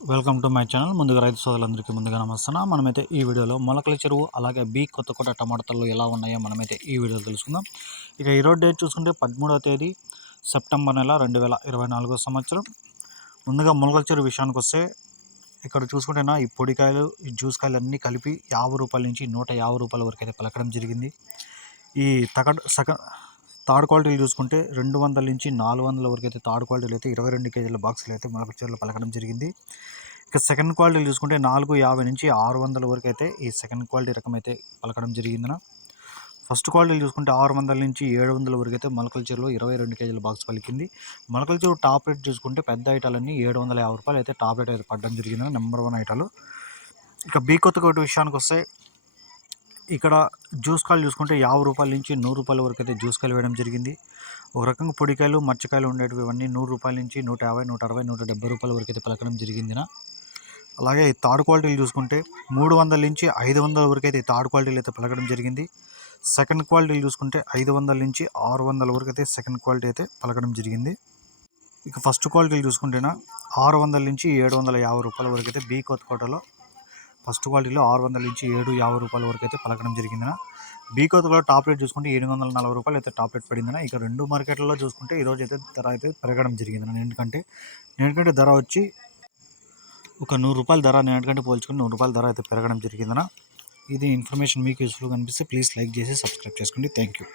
Welcome to my channel ముందుగా రైతు సోదరులందరికీ ముందుగా నమస్తున్నా మనమైతే ఈ వీడియోలో మొలకల చెరువు అలాగే బీ కొత్త కొత్త టమాటాలు ఎలా ఉన్నాయో మనమైతే ఈ వీడియోలో తెలుసుకుందాం. ఇక ఈరోజు డేట్ చూసుకుంటే పదమూడవ తేదీ సెప్టెంబర్ నెల రెండు వేల ఇరవై నాలుగో సంవత్సరం. ముందుగా మొలకల చెరువు విషయానికి వస్తే ఇక్కడ చూసుకుంటేనా ఈ పొడికాయలు ఈ జ్యూస్ కాయలు అన్నీ కలిపి యాభై రూపాయల నుంచి నూట యాభై రూపాయల వరకు అయితే పలకడం జరిగింది. ఈ తగ సగ థర్డ్ క్వాలిటీలు చూసుకుంటే రెండు వందల నుంచి నాలుగు వందల వరకు అయితే థర్డ్ క్వాలిటీలు అయితే ఇరవై రెండు కేజీల బాక్సులు అయితే మొలక చీరలు పలకడం జరిగింది. ఇక సెకండ్ క్వాలిటీలు చూసుకుంటే నాలుగు యాభై నుంచి ఆరు వందల వరకు అయితే ఈ సెకండ్ క్వాలిటీ రకం అయితే పలకడం జరిగిందిన. ఫస్ట్ క్వాలిటీలు చూసుకుంటే ఆరు వందల నుంచి ఏడు వందల వరకు అయితే మొలకల చెరువులో ఇరవై రెండు కేజీల బాక్స్ పలికింది. మొలకల చీర టాప్ రేట్ చూసుకుంటే పెద్ద ఐటాలన్నీ ఏడు వందల యాభై రూపాయలు అయితే టాప్ రేట్ అయితే పడడం జరిగింది నెంబర్ వన్ ఐటాలు. ఇక బీ కొత్త విషయానికి వస్తే ఇక్కడ జ్యూస్ కాయలు చూసుకుంటే యాభై రూపాయల నుంచి నూరు రూపాయల వరకు అయితే జ్యూస్ కాయలు వేయడం జరిగింది. ఒక రకంగా పొడికాయలు మచ్చకాయలు ఉండేటివి ఇవన్నీ నూరు రూపాయల నుంచి నూట యాభై నూట అరవై నూట డెబ్బై రూపాయల వరకు అయితే పలకడం జరిగిందిన అలాగే ఈ థర్డ్ క్వాలిటీలు చూసుకుంటే మూడు వందల నుంచి ఐదు వందల వరకు అయితే థర్డ్ క్వాలిటీలు అయితే పలకడం జరిగింది. సెకండ్ క్వాలిటీలు చూసుకుంటే ఐదు వందల నుంచి ఆరు వందల వరకు అయితే సెకండ్ క్వాలిటీ అయితే పలకడం జరిగింది. ఇక ఫస్ట్ క్వాలిటీలు చూసుకుంటేనా ఆరు వందల నుంచి ఏడు వందల యాభై రూపాయల వరకు అయితే బీ కొత్తకోటలో ఫస్ట్ క్వాలిటీలో ఆరు వందల నుంచి ఏడు యాభై రూపాయల వరకు అయితే పలకడం జరిగిందిన బీ కోతలో టాప్ రేట్ చూసుకుంటే ఏడు వందల నలభై రూపాయలు అయితే టాప్ రేట్ పడిందిన ఇక రెండు మార్కెట్లలో చూసుకుంటే ఈరోజు అయితే ధర అయితే పెరగడం జరిగింది ఎందుకంటే ఎందుకంటే ధర వచ్చి ఒక నూరు రూపాయల ధర నేటికంటే పోల్చుకుని నూరు రూపాయల ధర అయితే పెరగడం జరిగిందన ఇది ఇన్ఫర్మేషన్ మీకు యూస్ఫుల్గా అనిపిస్తే ప్లీజ్ లైక్ చేసి సబ్స్క్రైబ్ చేసుకోండి. Thank you.